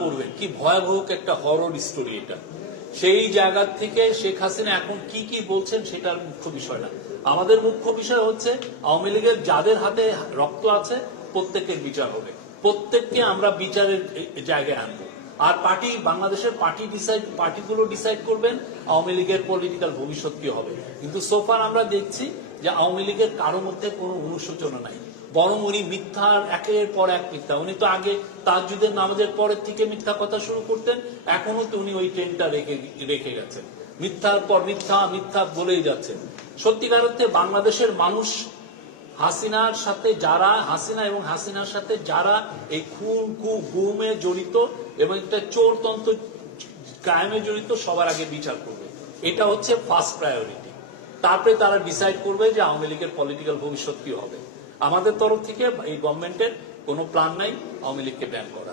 করবেন, কি ভয়াবহ একটা হরর স্টোরি এটা। সেই জায়গা থেকে শেখ হাসিনা এখন কি কি বলছেন সেটার মুখ্য বিষয় না। আমাদের মুখ্য বিষয় হচ্ছে আওয়ামী লীগের যাদের হাতে রক্ত আছে প্রত্যেকের বিচার হবে, প্রত্যেককে আমরা বিচারের জায়গায় আনবো। আর পার্টি, বাংলাদেশের পার্টিগুলো ডিসাইড করবেন আওয়ামী লীগের পলিটিক্যাল ভবিষ্যৎ কি হবে। কিন্তু সোফার আমরা দেখছি যে আওয়ামী লীগের কারো মধ্যে কোনো অনুশোচনা নাই, বরং উনি মিথ্যার একের পর এক মিথ্যা। উনি তো আগে তাহাজ্জুদের নামাজের পরের থেকে মিথ্যা কথা শুরু করতেন, এখনো তো উনি ওই ট্রেনটা রেখে গেছেন, মিথ্যার পর মিথ্যা মিথ্যা বলেই যাচ্ছেন। সত্যিকার অর্থে বাংলাদেশের মানুষ হাসিনা এবং হাসিনার সাথে যারা এই গুমে জড়িত এবং একটা চোরতন্ত্র ক্রাইমে জড়িত সবার আগে বিচার করবে, এটা হচ্ছে ফার্স্ট প্রায়োরিটি। তারপরে তারা ডিসাইড করবে যে আওয়ামী লীগের পলিটিক্যাল ভবিষ্যৎ কি হবে। আমাদের তরফ থেকে এই গভর্নমেন্টের কোনো প্ল্যান নাই আওয়ামী লীগকে ব্যান করা।